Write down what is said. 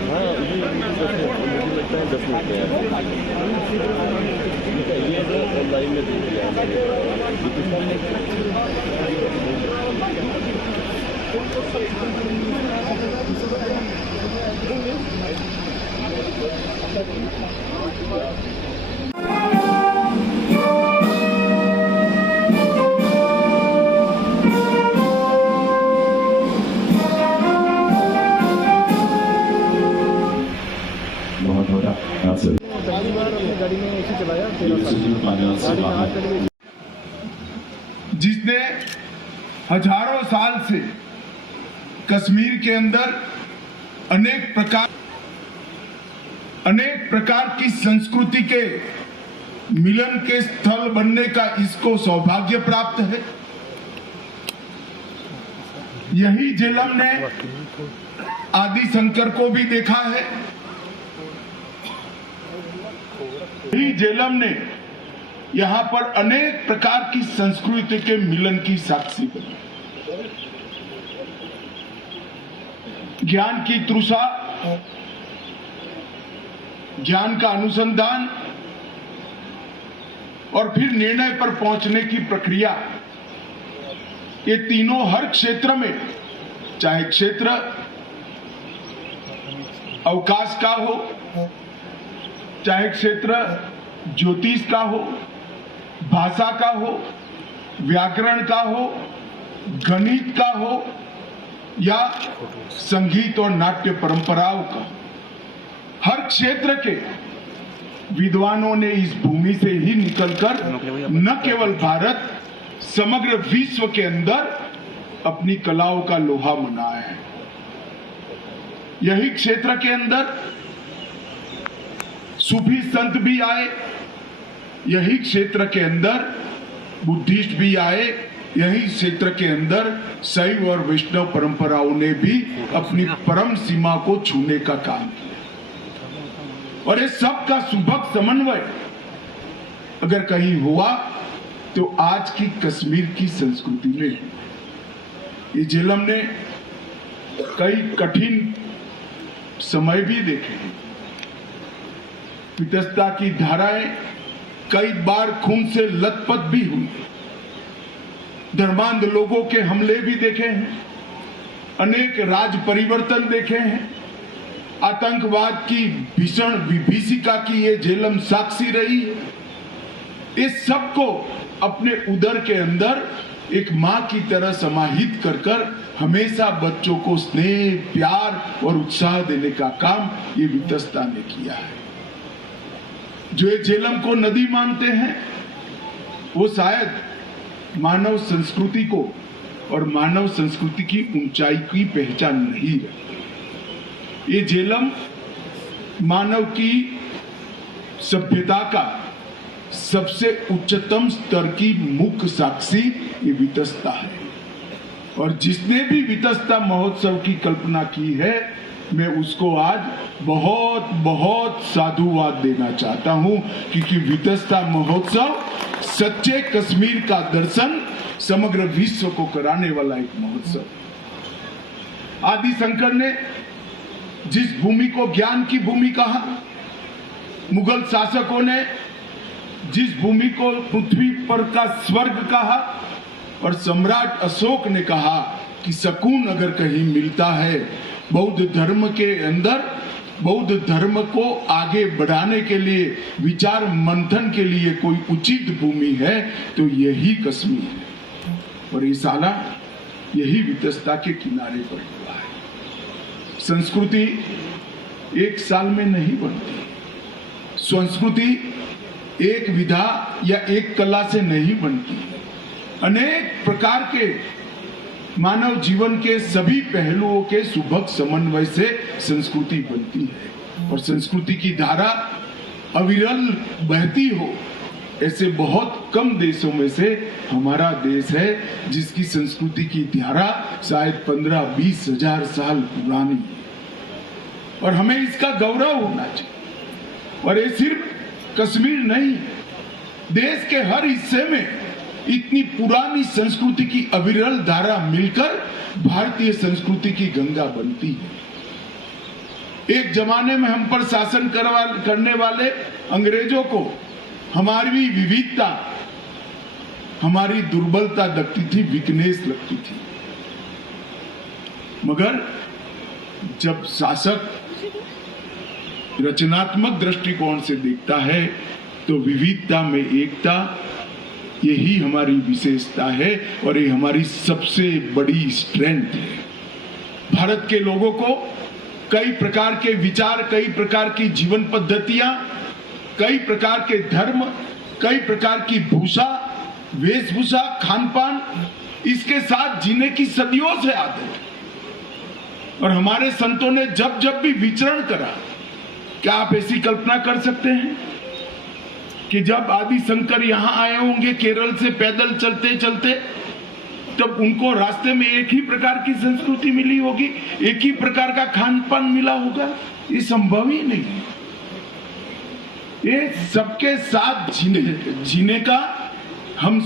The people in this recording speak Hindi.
हाँ, मुझे लगता है 10 मिनट में ये ना ऑनलाइन में देख लिया पहली बार अपनी गाड़ी में ऐसे चलाया जिसने हजारों साल से कश्मीर के अंदर अनेक प्रकार की संस्कृति के मिलन के स्थल बनने का इसको सौभाग्य प्राप्त है। यही झेलम ने आदि शंकर को भी देखा है। यही झेलम ने यहाँ पर अनेक प्रकार की संस्कृति के मिलन की साक्षी बनी। ज्ञान की तृषा, ज्ञान का अनुसंधान और फिर निर्णय पर पहुंचने की प्रक्रिया, ये तीनों हर क्षेत्र में, चाहे क्षेत्र अवकाश का हो, चाहे क्षेत्र ज्योतिष का हो, भाषा का हो, व्याकरण का हो, गणित का हो या संगीत और नाट्य परंपराओं का, हर क्षेत्र के विद्वानों ने इस भूमि से ही निकलकर न केवल भारत, समग्र विश्व के अंदर अपनी कलाओं का लोहा मनाया है। यही क्षेत्र के अंदर सूफी संत भी आए, यही क्षेत्र के अंदर बुद्धिस्ट भी आए, यही क्षेत्र के अंदर शैव और वैष्णव परंपराओं ने भी अपनी परम सीमा को छूने का काम किया। और ये सब का सुभग समन्वय अगर कहीं हुआ तो आज की कश्मीर की संस्कृति में। ये झेलम ने कई कठिन समय भी देखे हैं। वितस्ता की धाराएं कई बार खून से लथपथ भी हुई, धर्मांध लोगों के हमले भी देखे हैं, अनेक राज परिवर्तन देखे हैं, आतंकवाद की भीषण विभीषिका की ये झेलम साक्षी रही है। इस सब को अपने उदर के अंदर एक मां की तरह समाहित कर कर हमेशा बच्चों को स्नेह, प्यार और उत्साह देने का काम ये वितस्ता ने किया है। जो ये झेलम को नदी मानते हैं वो शायद मानव संस्कृति को और मानव संस्कृति की ऊंचाई की पहचान नहीं रखते। ये झेलम मानव की सभ्यता का सबसे उच्चतम स्तर की मुख्य साक्षी ये वितस्ता है। और जिसने भी वितस्ता महोत्सव की कल्पना की है, मैं उसको आज बहुत बहुत साधुवाद देना चाहता हूं, क्योंकि वितस्ता महोत्सव सच्चे कश्मीर का दर्शन समग्र विश्व को कराने वाला एक महोत्सव। आदि शंकर ने जिस भूमि को ज्ञान की भूमि कहा, मुगल शासकों ने जिस भूमि को पृथ्वी पर का स्वर्ग कहा, और सम्राट अशोक ने कहा कि सकून अगर कहीं मिलता है, बौद्ध धर्म के अंदर बौद्ध धर्म को आगे बढ़ाने के लिए, विचार मंथन के लिए कोई उचित भूमि है तो यही कश्मीर है। और ये साला यही वितस्ता के किनारे पर हुआ है। संस्कृति एक साल में नहीं बनती, संस्कृति एक विधा या एक कला से नहीं बनती। अनेक प्रकार के मानव जीवन के सभी पहलुओं के सुभग समन्वय से संस्कृति बनती है। और संस्कृति की धारा अविरल बहती हो, ऐसे बहुत कम देशों में से हमारा देश है जिसकी संस्कृति की धारा शायद 15-20 हजार साल पुरानी है। और हमें इसका गौरव होना चाहिए। और ये सिर्फ कश्मीर नहीं, देश के हर हिस्से में इतनी पुरानी संस्कृति की अविरल धारा मिलकर भारतीय संस्कृति की गंगा बनती है। एक जमाने में हम पर शासन करने वाले अंग्रेजों को हमारी विविधता, हमारी दुर्बलता लगती थी, वीकनेस लगती थी। मगर जब शासक रचनात्मक दृष्टिकोण से देखता है तो विविधता में एकता, यही हमारी विशेषता है और ये हमारी सबसे बड़ी स्ट्रेंथ है। भारत के लोगों को कई प्रकार के विचार, कई प्रकार की जीवन पद्धतियां, कई प्रकार के धर्म, कई प्रकार की भूषा, वेशभूषा, खान पान, इसके साथ जीने की सदियों से आदत है। और हमारे संतों ने जब जब भी विचरण करा, क्या आप ऐसी कल्पना कर सकते हैं कि जब आदि शंकर यहां आए होंगे केरल से पैदल चलते चलते, तब उनको रास्ते में एक ही प्रकार की संस्कृति मिली होगी, एक ही प्रकार का खान पान मिला होगा? ये संभव ही नहीं। ये सबके साथ जीने का हम